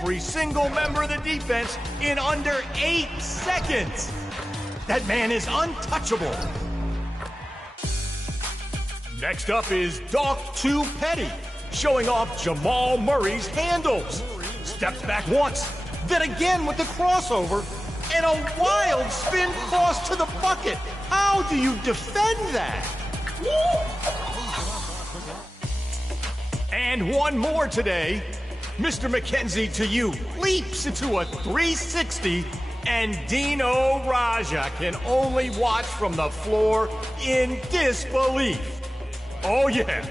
every single member of the defense in under 8 seconds. That man is untouchable. Next up is Doc 2 Petty, showing off Jamal Murray's handles. Steps back once, then again with the crossover, and a wild spin cross to the bucket. How do you defend that? And one more today. Mr. McKenzie to you leaps into a 360, and Dino Raja can only watch from the floor in disbelief. Oh yeah,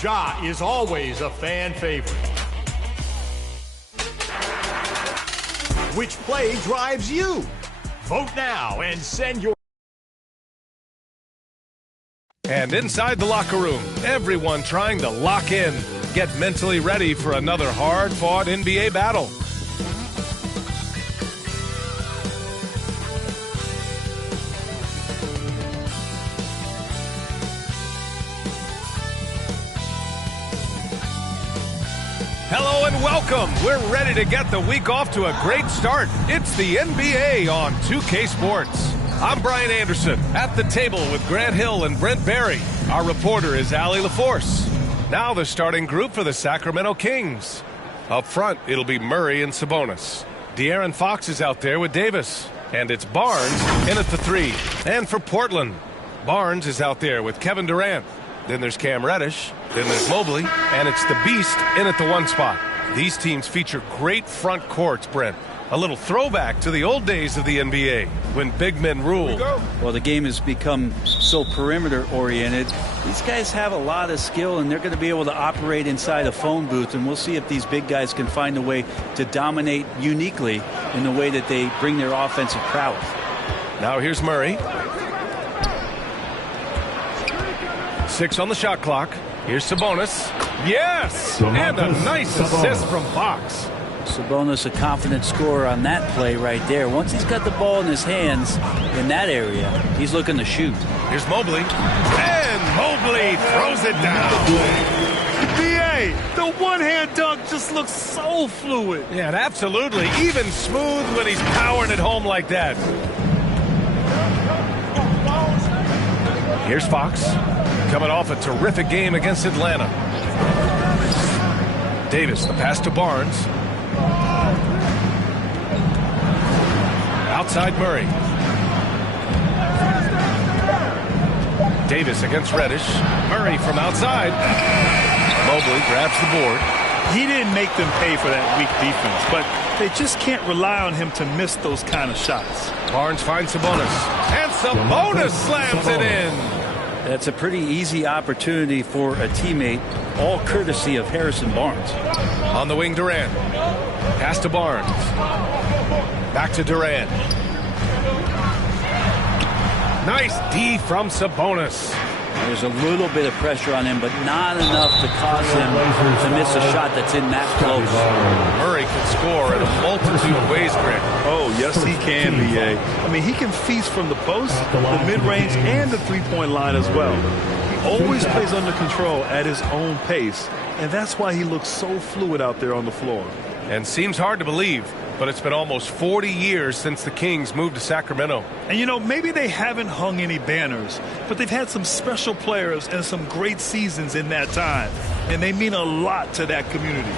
Ja is always a fan favorite. Which play drives you? Vote now and send your... And inside the locker room, everyone trying to lock in, get mentally ready for another hard-fought NBA battle. Hello and welcome. We're ready to get the week off to a great start. It's the NBA on 2K Sports. I'm Brian Anderson, at the table with Grant Hill and Brent Barry. Our reporter is Allie LaForce. Now the starting group for the Sacramento Kings. Up front, it'll be Murray and Sabonis. De'Aaron Fox is out there with Davis. And it's Barnes in at the 3. And for Portland, Barnes is out there with Kevin Durant. Then there's Cam Reddish. Then there's Mobley. And it's the Beast in at the 1 spot. These teams feature great front courts, Brent. A little throwback to the old days of the NBA, when big men ruled. Well, the game has become so perimeter-oriented. These guys have a lot of skill, and they're going to be able to operate inside a phone booth, and we'll see if these big guys can find a way to dominate uniquely in the way that they bring their offensive prowess. Now here's Murray. 6 on the shot clock. Here's Sabonis. Yes! And a nice assist from Fox. Sabonis, a confident scorer on that play right there. Once he's got the ball in his hands in that area, he's looking to shoot. Here's Mobley. And Mobley throws it down. B.A., the one-hand dunk just looks so fluid. Yeah, and absolutely. Even smooth when he's powering it home like that. Here's Fox. Coming off a terrific game against Atlanta. Davis, the pass to Barnes. Outside Murray. Davis against Reddish. Murray from outside. Mobley grabs the board. He didn't make them pay for that weak defense, but they just can't rely on him to miss those kind of shots. Barnes finds Sabonis. And Sabonis slams it in. That's a pretty easy opportunity for a teammate, all courtesy of Harrison Barnes. On the wing, Durant. Pass to Barnes. Back to Durant. Nice D from Sabonis. There's a little bit of pressure on him, but not enough to cause him to miss a shot that's in that close. Murray can score in a multitude of ways, Grant. Oh, yes, he can, B.A. I mean, he can feast from the post, the mid-range, and the three-point line as well. He always plays under control at his own pace, and that's why he looks so fluid out there on the floor. And seems hard to believe, but it's been almost 40 years since the Kings moved to Sacramento. And, you know, maybe they haven't hung any banners, but they've had some special players and some great seasons in that time, and they mean a lot to that community.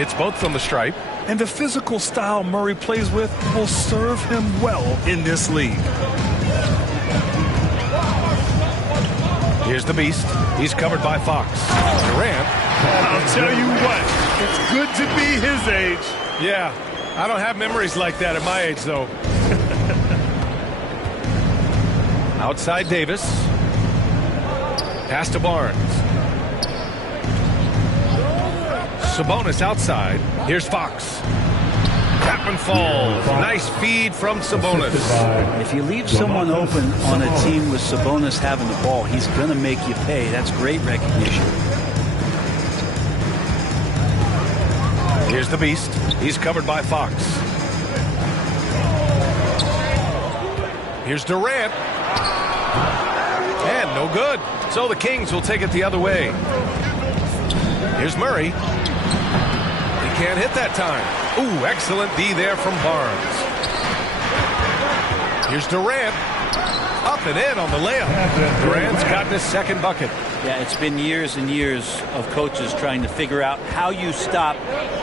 It's both from the stripe. And the physical style Murray plays with will serve him well in this league. Here's the Beast. He's covered by Fox. Durant. I'll tell you what, it's good to be his age. Yeah, I don't have memories like that at my age, though. Outside Davis. Pass to Barnes. Sabonis outside. Here's Fox. That one falls. Nice feed from Sabonis. If you leave someone open on a team with Sabonis having the ball, he's going to make you pay. That's great recognition. Here's the Beast. He's covered by Fox. Here's Durant. And no good. So the Kings will take it the other way. Here's Murray. He can't can't hit that time. Ooh, excellent D there from Barnes. Here's Durant. Up and in on the layup. Durant's got his second bucket. Yeah, it's been years and years of coaches trying to figure out how you stop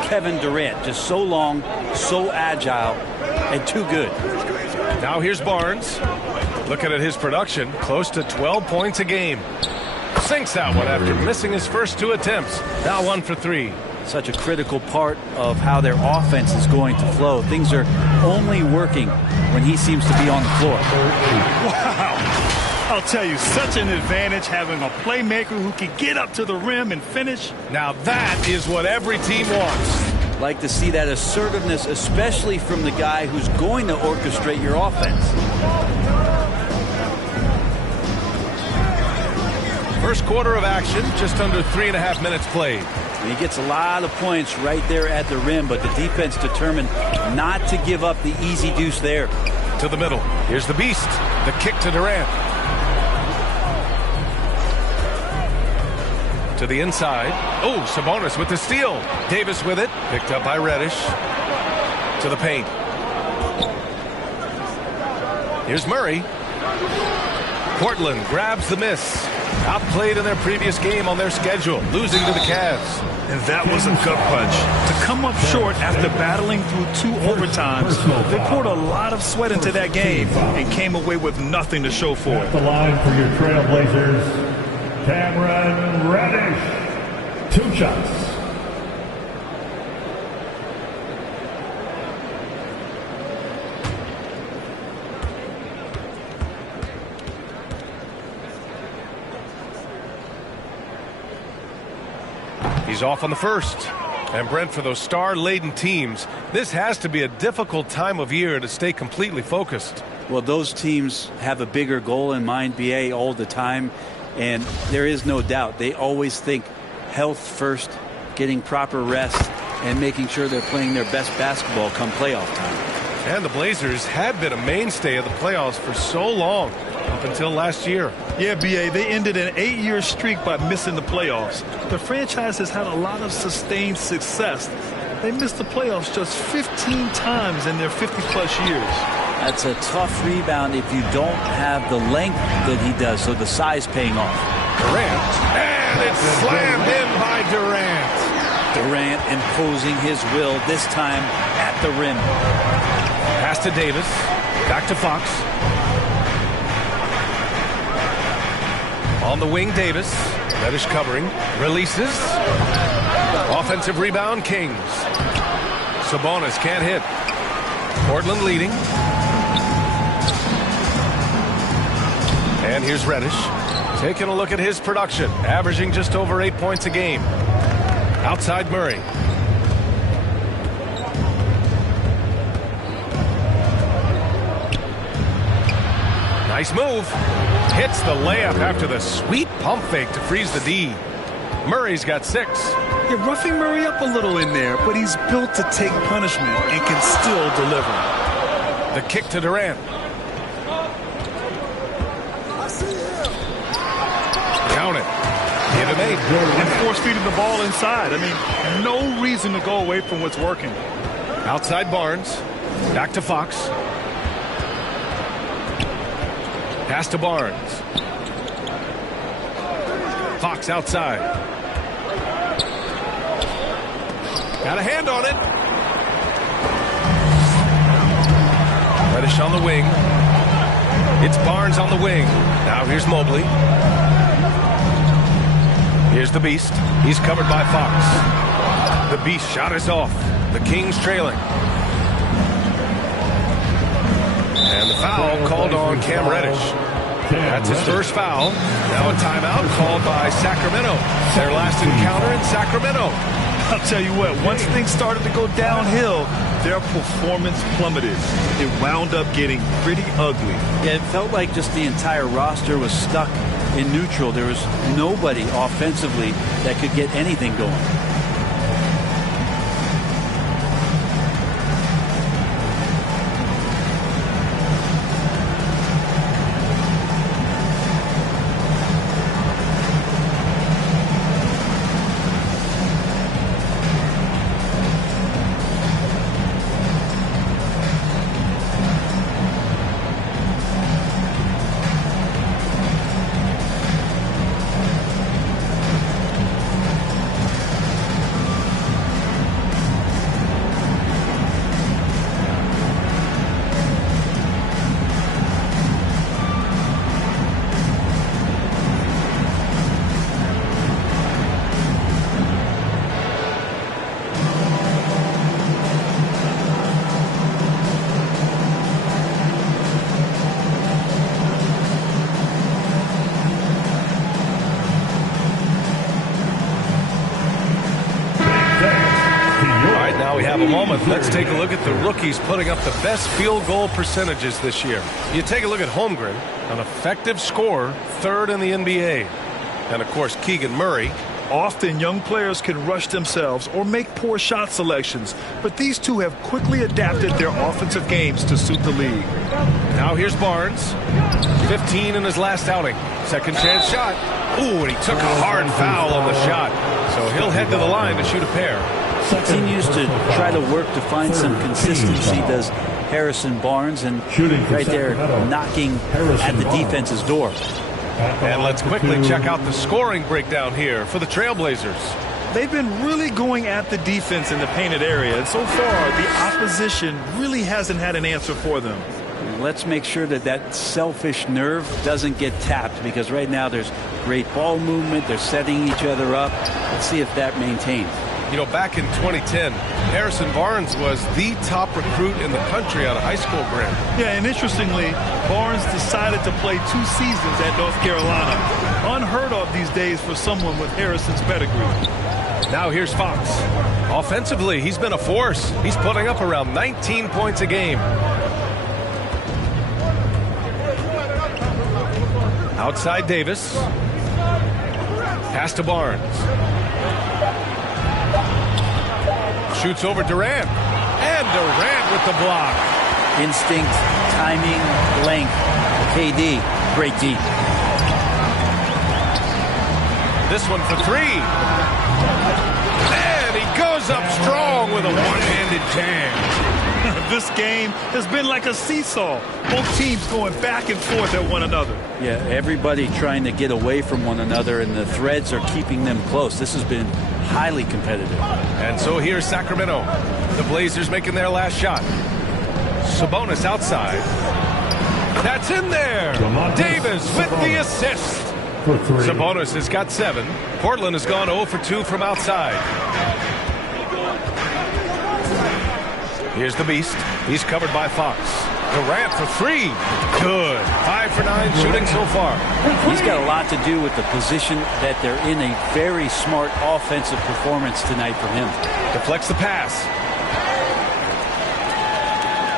Kevin Durant. Just so long, so agile, and too good. Now here's Barnes. Looking at his production, close to 12 points a game. Sinks that one after missing his first 2 attempts. Now 1 for 3. Such a critical part of how their offense is going to flow. Things are only working when he seems to be on the floor. Wow. I'll tell you, such an advantage having a playmaker who can get up to the rim and finish. Now that is what every team wants. Like to see that assertiveness, especially from the guy who's going to orchestrate your offense. First quarter of action, just under 3.5 minutes played. And he gets a lot of points right there at the rim, but the defense determined not to give up the easy deuce there. To the middle. Here's the beast. The kick to Durant. To the inside. Oh, Sabonis with the steal. Davis with it. Picked up by Reddish. To the paint. Here's Murray. Portland grabs the miss. Outplayed in their previous game on their schedule, losing to the Cavs. And that was a gut punch. To come up short after battling through 2 overtimes, they poured a lot of sweat into that game and came away with nothing to show for it. The line for your Trailblazers, Cameron Reddish. 2 shots. He's off on the first. And Brent, for those star-laden teams, this has to be a difficult time of year to stay completely focused. Well, those teams have a bigger goal in mind, BA, all the time. And there is no doubt they always think health first, getting proper rest, and making sure they're playing their best basketball come playoff time. And the Blazers had been a mainstay of the playoffs for so long, up until last year. Yeah, BA, they ended an 8-year streak by missing the playoffs. The franchise has had a lot of sustained success. They missed the playoffs just 15 times in their 50-plus years. That's a tough rebound if you don't have the length that he does, so the size paying off. Durant, and it's slammed in by Durant. Durant imposing his will, this time at the rim. Pass to Davis, back to Fox. On the wing, Davis. Reddish covering. Releases. Offensive rebound, Kings. Sabonis can't hit. Portland leading. And here's Reddish. Taking a look at his production. Averaging just over 8 points a game. Outside Murray. Nice move. Hits the layup after the sweet pump fake to freeze the D. Murray's got 6. You're roughing Murray up a little in there, but he's built to take punishment and can still deliver. The kick to Durant. Count it. Give him 8. And force-feeding the ball inside. I mean, no reason to go away from what's working. Outside Barnes. Back to Fox. Pass to Barnes. Fox outside. Got a hand on it. Reddish on the wing. It's Barnes on the wing. Now here's Mobley. Here's the Beast. He's covered by Fox. The Beast shot is off. The Kings trailing. And the foul called on Cam Reddish. That's his first foul. Now a timeout called by Sacramento. Their last encounter in Sacramento. I'll tell you what, once things started to go downhill, their performance plummeted. It wound up getting pretty ugly. Yeah, it felt like just the entire roster was stuck in neutral. There was nobody offensively that could get anything going. While we have a moment, let's take a look at the rookies putting up the best field goal percentages this year. You take a look at Holmgren, an effective scorer, 3rd in the NBA. And, of course, Keegan Murray. Often young players can rush themselves or make poor shot selections, but these two have quickly adapted their offensive games to suit the league. Now here's Barnes, 15 in his last outing. Second chance shot. Ooh, and he took a hard foul on the shot. So he'll head to the line to shoot a pair. Continues to try to work to find some consistency, does Harrison Barnes, and right there knocking at the defense's door. And let's quickly check out the scoring breakdown here for the Trailblazers. They've been really going at the defense in the painted area, and so far the opposition really hasn't had an answer for them. Let's make sure that that selfish nerve doesn't get tapped, because right now there's great ball movement. They're setting each other up. Let's see if that maintains. You know, back in 2010, Harrison Barnes was the top recruit in the country out of high school, Brent. Yeah, and interestingly, Barnes decided to play 2 seasons at North Carolina. Unheard of these days for someone with Harrison's pedigree. Now here's Fox. Offensively, he's been a force. He's putting up around 19 points a game. Outside Davis. Pass to Barnes. Shoots over Durant. And Durant with the block. Instinct, timing, length. KD, great D. This one for 3. And he goes up strong with a one-handed jam. This game has been like a seesaw. Both teams going back and forth at one another. Yeah, everybody trying to get away from one another, and the threads are keeping them close. This has been highly competitive. And so here's Sacramento. The Blazers making their last shot. Sabonis outside. That's in there. Davis with the assist. Sabonis has got 7. Portland has gone 0 for 2 from outside. Here's the Beast. He's covered by Fox. Durant for 3. Good. 5 for 9 shooting so far. He's got a lot to do with the position that they're in. A very smart offensive performance tonight from him. Deflects the pass.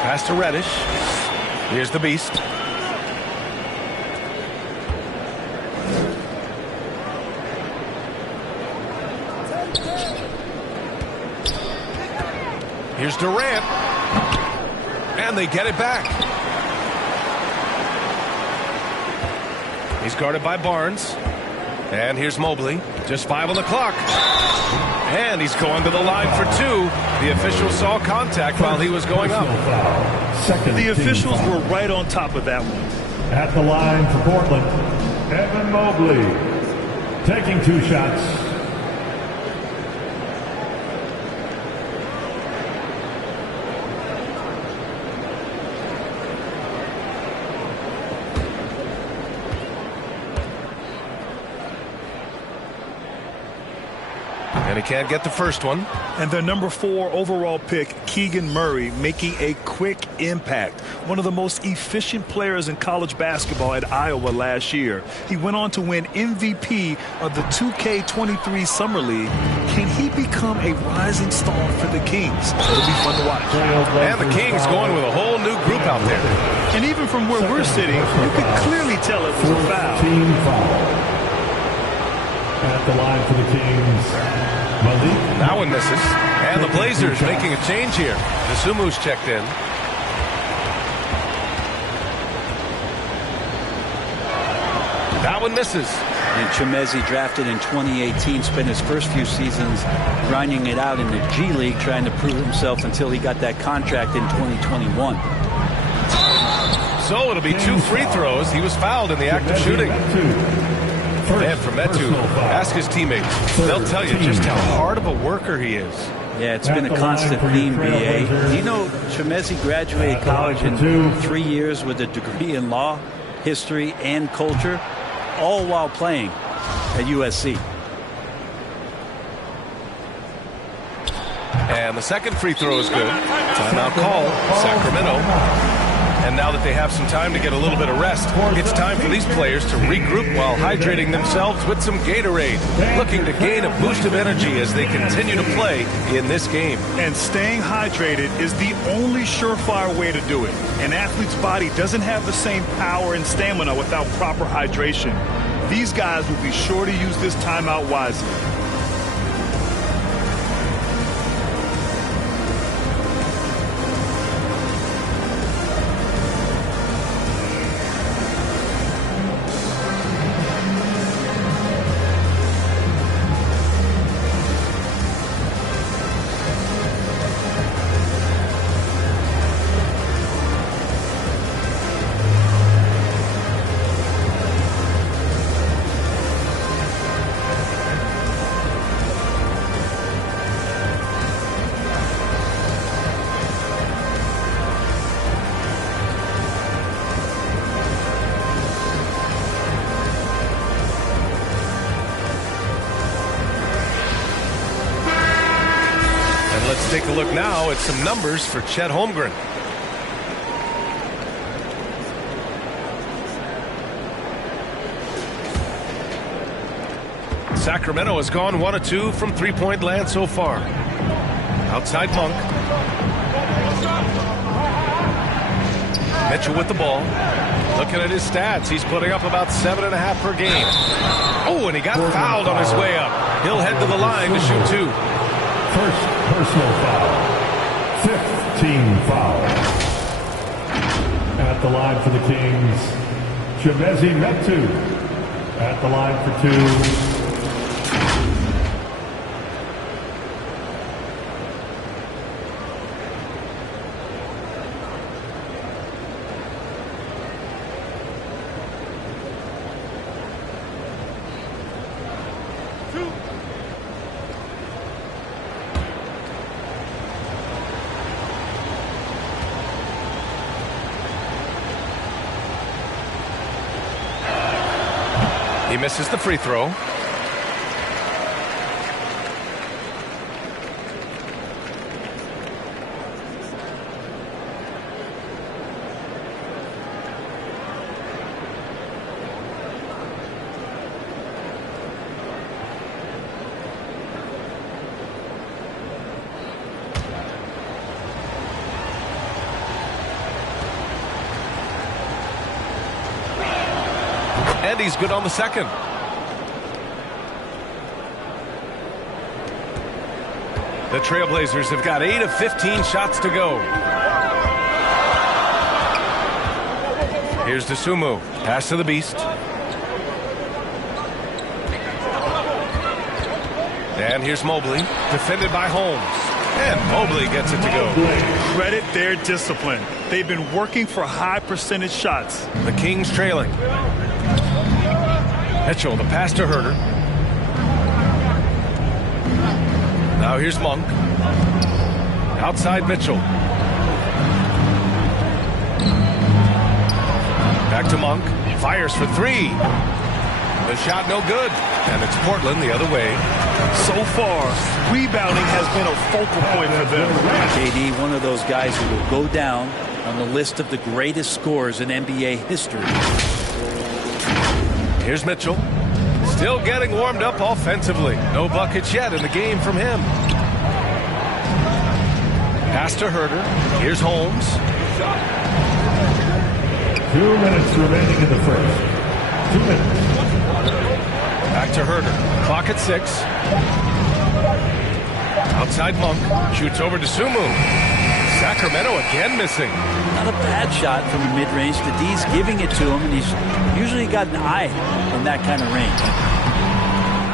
Pass to Reddish. Here's the Beast. Here's Durant. And they get it back. He's guarded by Barnes. And here's Mobley. Just 5 on the clock. And he's going to the line for 2. The official saw contact while he was going up. The officials were right on top of that one. At the line for Portland, Evan Mobley taking 2 shots. And he can't get the first one. And their number 4 overall pick, Keegan Murray, making a quick impact. One of the most efficient players in college basketball at Iowa last year. He went on to win MVP of the 2K23 Summer League. Can he become a rising star for the Kings? It'll be fun to watch. And the Kings going with a whole new group out there. And even from where we're sitting, you can clearly tell it was a foul. Team foul. At the line for the Kings, Malik. That one misses. And the Blazers making a change here. Nasumu's checked in. That one misses. And Chemezi, drafted in 2018, spent his first few seasons grinding it out in the G League, trying to prove himself until he got that contract in 2021. So it'll be 2 free throws. He was fouled in the act of shooting. And for Metu, ask his teammates. They'll tell you just how hard of a worker he is. Yeah, it's been a constant theme, BA. Do you know Chemezi graduated college in 3 years with a degree in law, history, and culture, all while playing at USC. And the second free throw is good. Timeout call, Sacramento. And now that they have some time to get a little bit of rest, it's time for these players to regroup while hydrating themselves with some Gatorade, looking to gain a boost of energy as they continue to play in this game. And staying hydrated is the only surefire way to do it. An athlete's body doesn't have the same power and stamina without proper hydration. These guys will be sure to use this timeout wisely. Let's take a look now at some numbers for Chet Holmgren. Sacramento has gone 1 of 2 from three-point land so far. Outside Monk. Mitchell with the ball. Looking at his stats, he's putting up about 7.5 per game. Oh, and he got fouled on his way up. He'll head to the line to shoot 2. First personal foul. 5th team foul. At the line for the Kings, Chimezie Metu. At the line for 2. He misses the free throw. And he's good on the second. The Trailblazers have got 8 of 15 shots to go. Here's Dosunmu. Pass to the Beast. And here's Mobley. Defended by Holmes. And Mobley gets it to go. Credit their discipline. They've been working for high percentage shots. The Kings trailing. Mitchell, the pass to Herter. Now here's Monk. Outside Mitchell. Back to Monk. Fires for 3. The shot no good. And it's Portland the other way. So far, rebounding has been a focal point for them. KD, one of those guys who will go down on the list of the greatest scorers in NBA history. Here's Mitchell. Still getting warmed up offensively. No buckets yet in the game from him. Pass to Herter. Here's Holmes. 2 minutes remaining in the first. 2 minutes. Back to Herter. Clock at 6. Outside Monk. Shoots over to Sumu. Sacramento again missing. Not a bad shot from the mid-range. The D's giving it to him, and he's usually got an eye in that kind of range.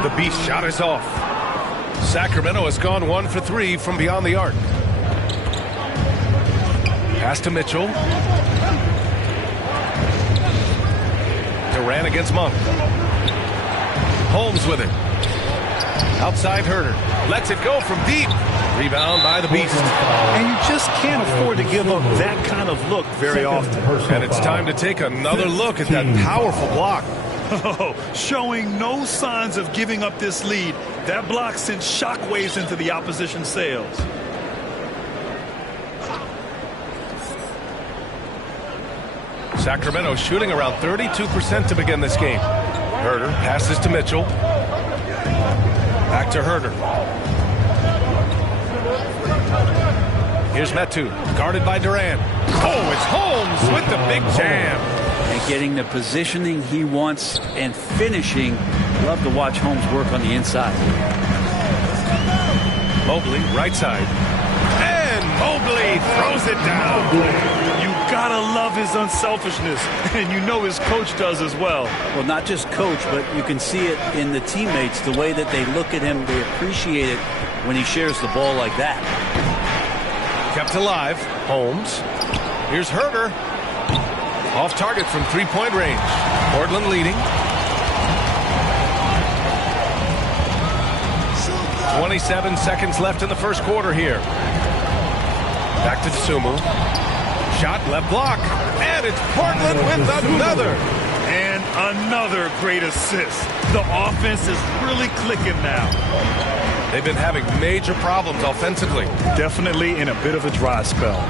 The Beast shot is off. Sacramento has gone 1 for 3 from beyond the arc. Pass to Mitchell. Durant against Monk. Holmes with it. Outside Herter. Lets it go from deep. Rebound by the Beast. And you just can't afford to give up that kind of look very often. And it's time to take another look at that powerful block. Oh, showing no signs of giving up this lead. That block sent shockwaves into the opposition sails. Sacramento shooting around 32% to begin this game. Herder passes to Mitchell. Back to Herder. Here's Metu, guarded by Durant. Oh, it's Holmes with the big jam. And getting the positioning he wants and finishing. Love to watch Holmes work on the inside. Mobley, right side. And Mobley throws it down. You gotta love his unselfishness, and you know his coach does as well. Well, not just coach, but you can see it in the teammates, the way that they look at him. They appreciate it when he shares the ball like that. Kept alive. Holmes. Here's Herder. Off target from three-point range. Portland leading. 27 seconds left in the first quarter here. Back to Tsumu. Shot left block. And it's Portland with another. And another great assist. The offense is really clicking now. They've been having major problems offensively. Definitely in a bit of a dry spell.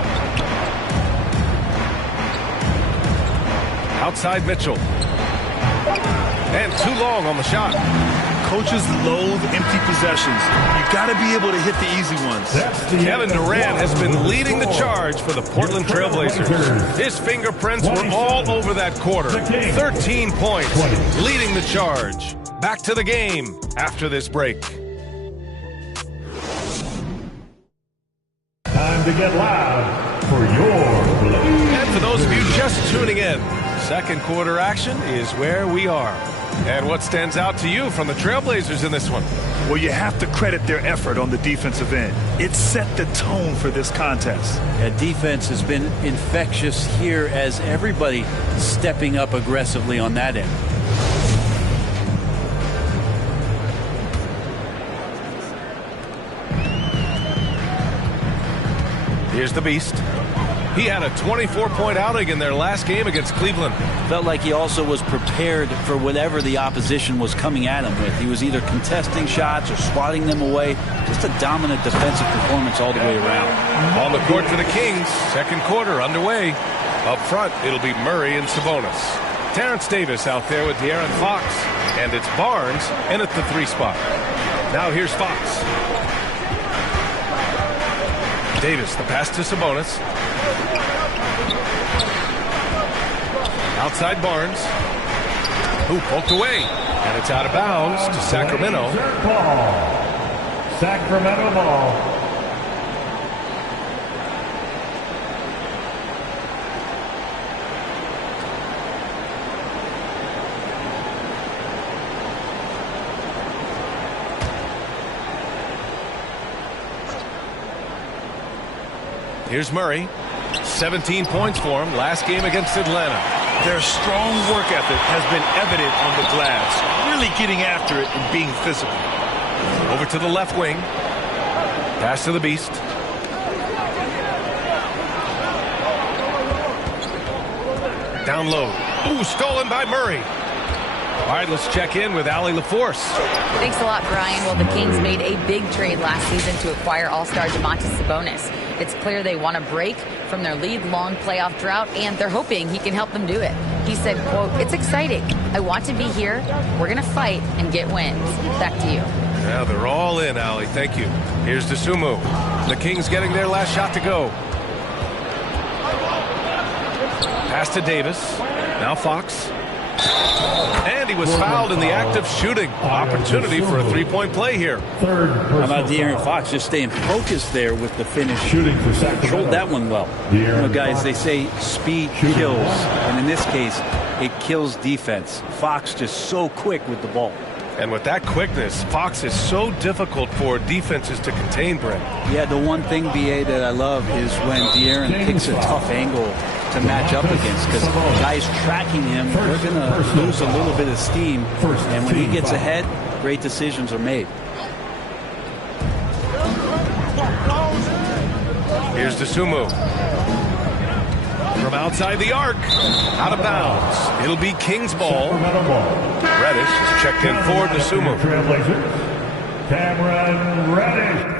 Outside Mitchell. And too long on the shot. Coaches loathe empty possessions. You got to be able to hit the easy ones. Kevin Durant has been leading the charge for the Portland Trailblazers. His fingerprints were all over that quarter. 13 points, leading the charge. Back to the game after this break. Time to get loud for your Blazers. And for those of you just tuning in, second quarter action is where we are. And what stands out to you from the Trailblazers in this one? Well, you have to credit their effort on the defensive end. It set the tone for this contest. That defense has been infectious here as everybody stepping up aggressively on that end. Here's the Beast. He had a 24-point outing in their last game against Cleveland. Felt like he also was prepared for whatever the opposition was coming at him with. He was either contesting shots or swatting them away. Just a dominant defensive performance all the way around. On the court for the Kings, second quarter underway. Up front, it'll be Murray and Sabonis. Terrence Davis out there with De'Aaron Fox. And it's Barnes in at the 3 spot. Now here's Fox. Davis, the pass to Sabonis. Outside Barnes, who poked away, and it's out of bounds to Sacramento. Sacramento ball. Here's Murray. 17 points for him last game against Atlanta. Their strong work ethic has been evident on the glass, really getting after it and being physical. Over to the left wing. Pass to the Beast. Down low. Ooh, stolen by Murray. All right, let's check in with Allie LaForce. Thanks a lot, Brian. Well, the Kings made a big trade last season to acquire All-Star Domantas Sabonis. It's clear they want to break from their league-long playoff drought, and they're hoping he can help them do it. He said, quote, "It's exciting. I want to be here. We're going to fight and get wins." Back to you. Yeah, they're all in, Allie. Thank you. Here's Tsumu. The Kings getting their last shot to go. Pass to Davis. Now Fox. And he was fouled in the act of shooting. Opportunity for a three-point play here. How about De'Aaron Fox just staying focused there with the finish? Shooting for Sacramento. Controlled that one well. You know, guys, they say speed kills. And in this case, it kills defense. Fox just so quick with the ball. And with that quickness, Fox is so difficult for defenses to contain, Brent. Yeah, the one thing, BA, that I love is when De'Aaron picks a tough angle to match up against, because guys tracking him, they're going to lose a little bit of steam. And when he gets ahead, great decisions are made. Here's Tsumu. From outside the arc, out of bounds. It'll be Kings ball. Reddish is checked in for Tsumu. Trailblazers, Cameron Reddish.